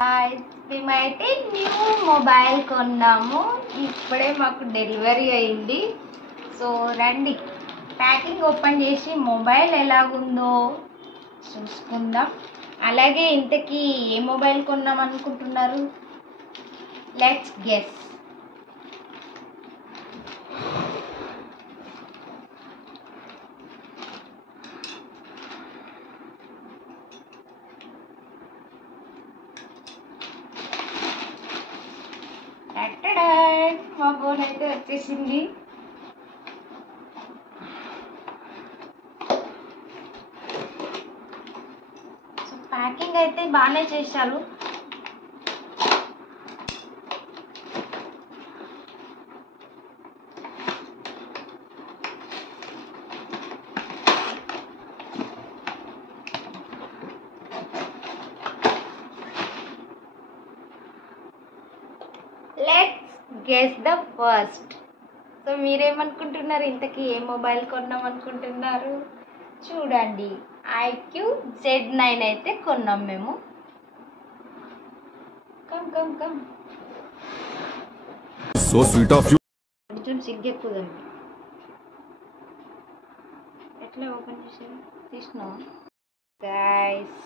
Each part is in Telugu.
మేమైతే న్యూ మొబైల్ కొన్నాము. ఇప్పుడే మాకు డెలివరీ అయింది. సో రండి ప్యాకింగ్ ఓపెన్ చేసి మొబైల్ ఎలాగుందో చూసుకుందాం. అలాగే ఇంతకీ ఏ మొబైల్ కొన్నాం అనుకుంటున్నారు? Let's guess. మా ఫోన్ అయితే వచ్చేసింది. సో ప్యాకింగ్ అయితే బాగానే చేశారు. Let's guess the first. So మీరేమనుకుంటున్నారు? ఇంతకీ ఏ మొబైల్ కొన్నాం అనుకుంటున్నారు? చూడండి, ఐక్యూ Z9 అయితే కొన్నాం మేము. Come come come. So sweet of you. కొంచెం సిగ్గెక్కుదండి. ఎట్లా ఓపెన్ చేసేది? తీసుకున్నావా గైస్?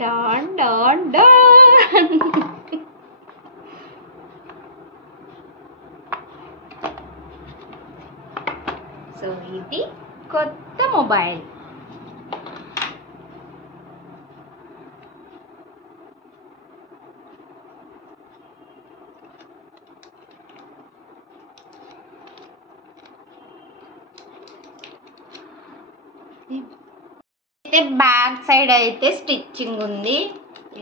డాన్ డాన్ డాన్. సో ఇది కొత్త మొబైల్. అయితే బ్యాక్ సైడ్ అయితే స్టిచ్చింగ్ ఉంది.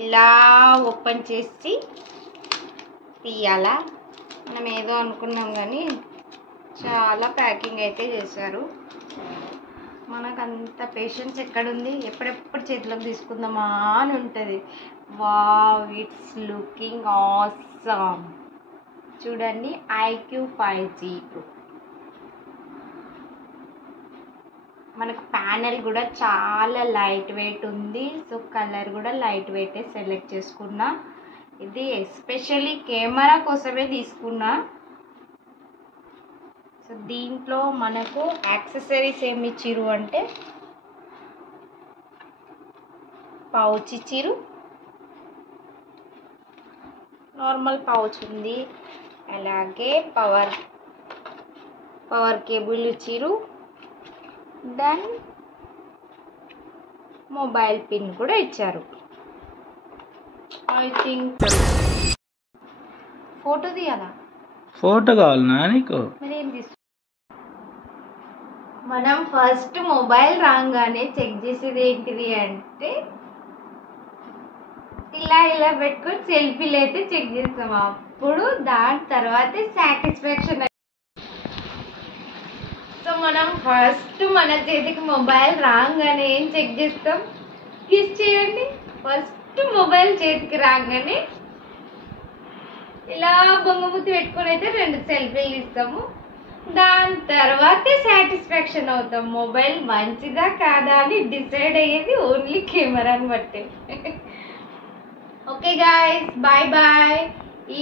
ఇలా ఓపెన్ చేసి తీయాలా? మనం ఏదో అనుకున్నాం కానీ చాలా ప్యాకింగ్ అయితే చేశారు. మనకు అంత పేషెన్స్ ఎక్కడుంది? ఎప్పుడెప్పుడు చేతిలోకి తీసుకుందామా అని ఉంటుంది. Wow, it's looking awesome. చూడండి, IQ 5G Pro. మనకు ప్యానెల్ కూడా చాలా లైట్ వెయిట్ ఉంది. సో కలర్ కూడా లైట్ వెయిటే సెలెక్ట్ చేసుకున్నా. ఇది ఎస్పెషల్లీ కెమెరా కోసమే తీసుకున్నా. సో దీంట్లో మనకు యాక్సెసరీస్ ఏమి ఇచ్చిరు అంటే పౌచ్ ఇచ్చిరు, నార్మల్ పౌచ్ ఉంది, అలాగే పవర్ కేబుల్ ఇచ్చిరు, దెన్ మొబైల్ పిన్ కూడా ఇచ్చారు. ఐ థింక్ ఫోటో తీయాలా? ఫోటో కావాలనా నీకు? మరి ఏం తీసు? మనం ఫస్ట్ మొబైల్ రాగానే చెక్ చేసేది ఏంటిది అంటే ఇలా పెట్టుకొని సెల్ఫీలు అయితే చెక్ చేస్తాం. అప్పుడు దాని తర్వాత సాటిస్ఫాక్షన్. సో మనం ఫస్ట్ మన చేతికి మొబైల్ రాగానే ఏం చెక్ చేస్తాం? కిస్ చేయండి. ఫస్ట్ మొబైల్ చేతికి రాగానే ఇలా బొంగముత్తి పెట్టుకొని అయితే 2 సెల్ఫీలు ఇస్తాము. దాని తర్వాతే సాటిస్ఫాక్షన్ అవుతాం. మొబైల్ మంచిదా కాదా అని డిసైడ్ అయ్యేది ఓన్లీ కెమెరాని బట్టే. Okay guys, bye bye. ఈ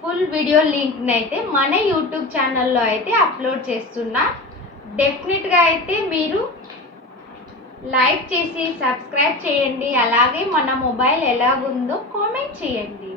ఫుల్ వీడియో లింక్ని అయితే మన యూట్యూబ్ ఛానల్లో అయితే అప్లోడ్ చేస్తున్నా. డెఫినెట్గా అయితే మీరు లైక్ చేసి సబ్స్క్రైబ్ చేయండి. అలాగే మన మొబైల్ ఎలాగుందో కామెంట్ చేయండి.